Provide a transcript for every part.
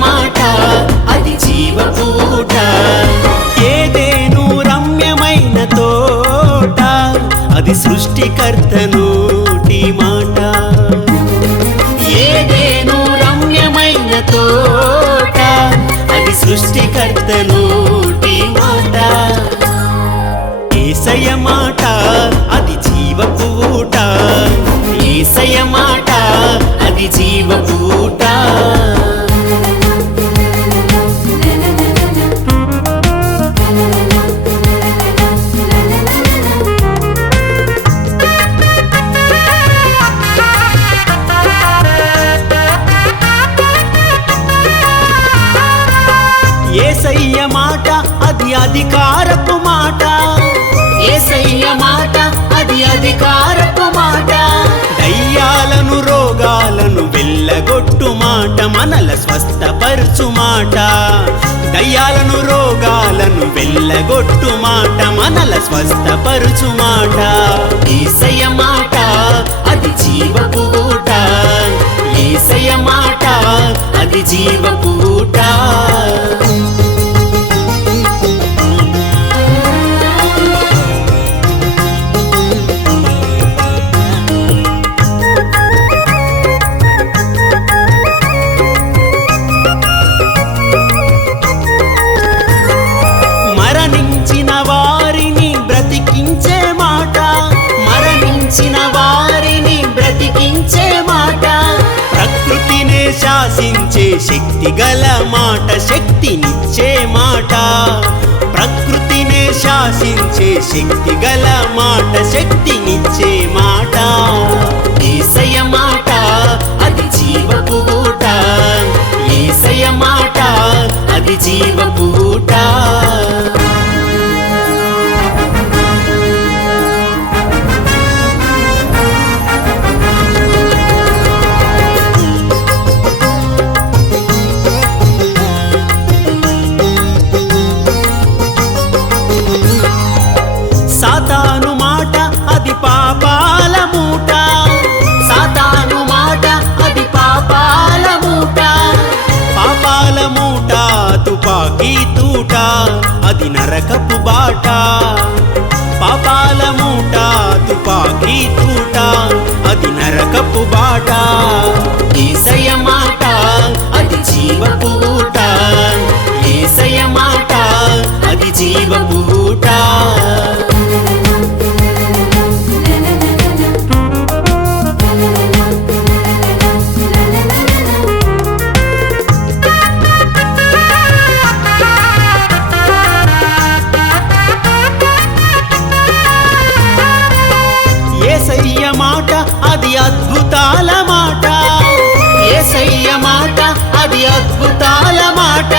మాట అది జీవపూట ఏదేను రమ్యమైన తోట అది సృష్టికర్త నోటి మాట ఏదేను రమ్యమైన తోట అది సృష్టికర్త నోటి మాట యేసయ్య మాట అది జీవపూట యేసయ్య మాట అది జీవపూట యేసయ్య మాట అది అధికారపు మాట యేసయ్య మాట అది అధికారపు మాట దయ్యాలను రోగాలను వెళ్ళగొట్టు మాట మనల స్వస్థపరచు మాట దయ్యాలను రోగాలను వెళ్ళగొట్టు మాట మనల స్వస్థపరచు మాట యేసయ్య మాట అది జీవపూట యేసయ్య మాట అది జీవపూట మరణించిన వారిని బ్రతికించే మాట మరణించిన వారిని బ్రతికించే మాట ప్రకృతినే శాసించే శక్తి గల మాట శక్తినిచ్చే మాట ప్రకృతినే శాసించే శక్తి గల మాట శక్తినిచ్చే మాట యేసయ్య మాట అది జీవపూట యేసయ్య మాట అది జీవపూట సాతాను మాట అది పాపాల మూట సాతాను మాట అది పాపాల మూట పాపాల మూట తుపాకీ తూట అది నరకపు బాట పాపాల మూట తుపాకీ తూట అది నరకపు బాట యేసయ్య మాట అది జీవపూట యేసయ్య మాట అది జీవపూట యేసయ్య మాట అది అద్భుతాల మాట యేసయ్య మాట అది అద్భుతాల మాట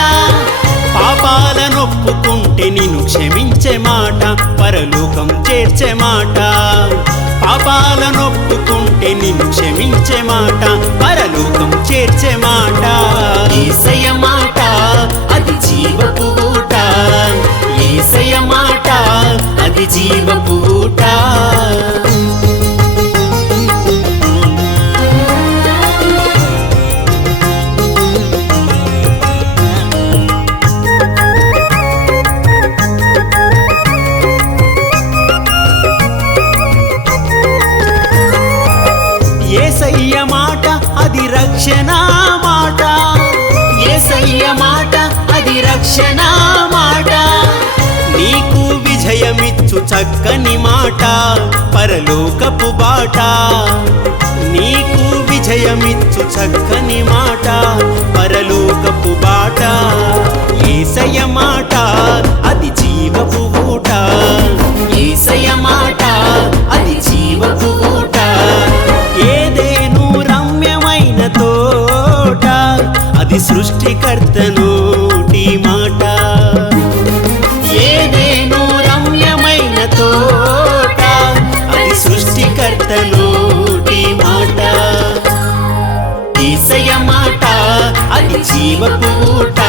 పాపాలను ఒప్పుకుంటే నిన్ను క్షమించే మాట పరలోకం చేర్చే మాట పాపాలను ఒప్పుకుంటే నిన్ను క్షమించే మాట పరలోకం చేర్చే మాట యేసయ్య మాట అది జీవపూట యేసయ్య మాట అది జీవపూట యేసయ్య మాట అది రక్షణ మాట యేసయ్య మాట అది రక్షణ మాట నీకు విజయమిచ్చు చక్కని మాట పరలోకపు బాట నీకు విజయమిచ్చు చక్కని మాట పరలోకపు బాట యేసయ్య మాట అది జీవపూట యేసయ్య మాట అది జీవపూట ఏదేను రమ్యమైన తోట అది సృష్టికర్త నోటి మాట ఏదేను రమ్యమైన తోట అది సృష్టికర్త నోటి మాట యేసయ్య మాట అది జీవపూట